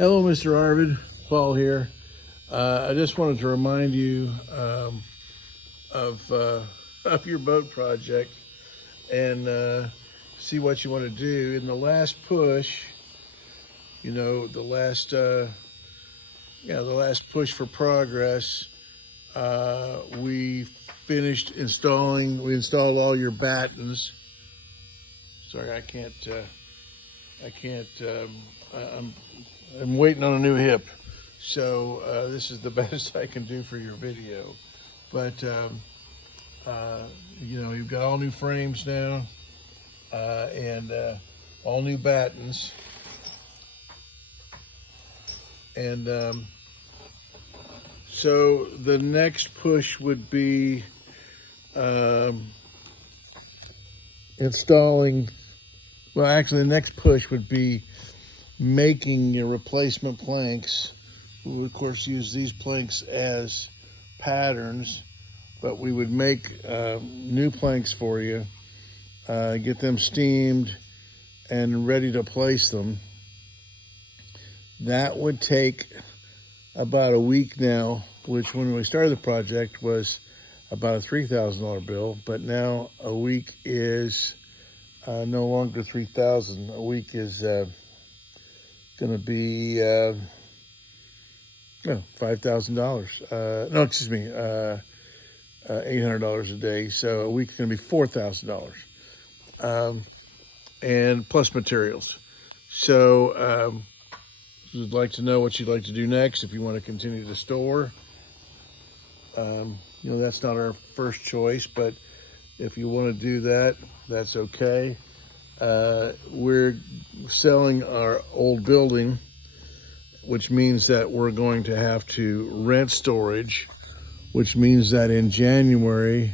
Hello, Mr. Arvid. Paul here. I just wanted to remind you of your boat project and see what you want to do. In the last push, you know, the last push for progress, we finished installing. We installed all your battens. Sorry, I can't. I'm waiting on a new hip, so this is the best I can do for your video. But you know, you've got all new frames now and all new battens, and so the next push would be installing. Well, actually, the next push would be making your replacement planks. We would, of course, use these planks as patterns, but we would make new planks for you, get them steamed and ready to place them. That would take about a week now, which when we started the project was about a $3,000 bill, but now a week is no longer $3,000. A week is going to be $5,000. No, excuse me, $800 a day. So a week is going to be $4,000, and plus materials. So I'd like to know what you'd like to do next. If you want to continue to store, you know, that's not our first choice, but if you want to do that, that's okay. We're selling our old building, which means that we're going to have to rent storage, which means that in January,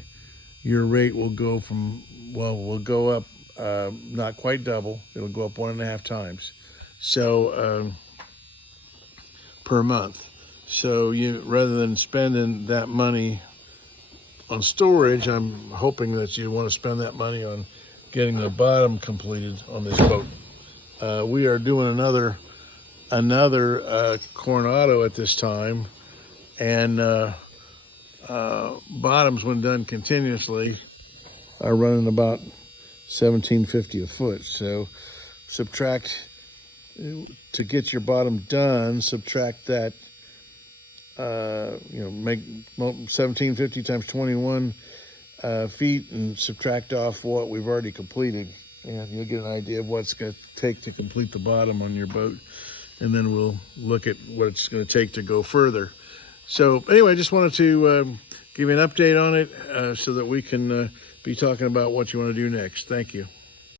your rate will go from, well, will go up, not quite double. It'll go up 1.5 times. So, per month. So you, rather than spending that money on storage, I'm hoping that you want to spend that money on getting the bottom completed on this boat. We are doing another Coronado at this time, and bottoms, when done continuously, are running about $17.50 a foot. So subtract, to get your bottom done, subtract that, you know, make $17.50 times 21 feet and subtract off what we've already completed, and you'll get an idea of what it's going to take to complete the bottom on your boat, and then we'll look at what it's going to take to go further. So anyway, I just wanted to give you an update on it so that we can be talking about what you want to do next. Thank you.